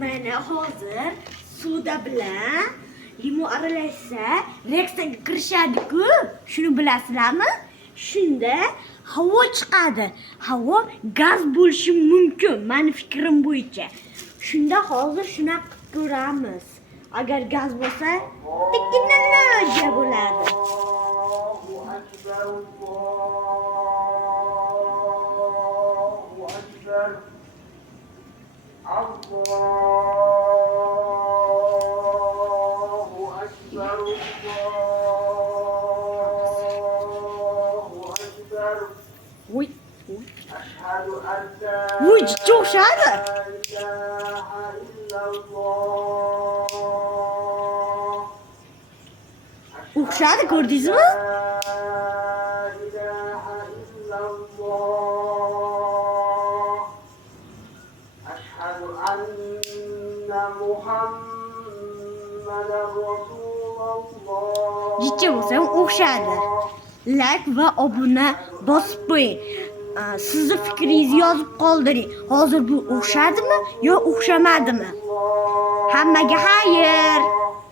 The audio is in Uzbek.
Mana hozir soda bilan limon aralashsa reaksiyaga kirishadi-ku. Shuni bilasizlarmi? Shunda havo chiqadi. Havo gaz bo'lishi mumkin, meni fikrim bo'yicha. Shunda hozir shunaqa qilib ko'ramiz. Agar gaz bo'lsa, teknologiya bo'ladi. Voy, çok şahane. O'xshadi, ko'rdingizmi? Jicha bo'lsa ham o'xshadi. Like va obuna bosib qo'ying. Sizni fikringizni yozib qoldiring. Hozir bu o'xshadimi yo o'xshamadimi? Hammaga xayr.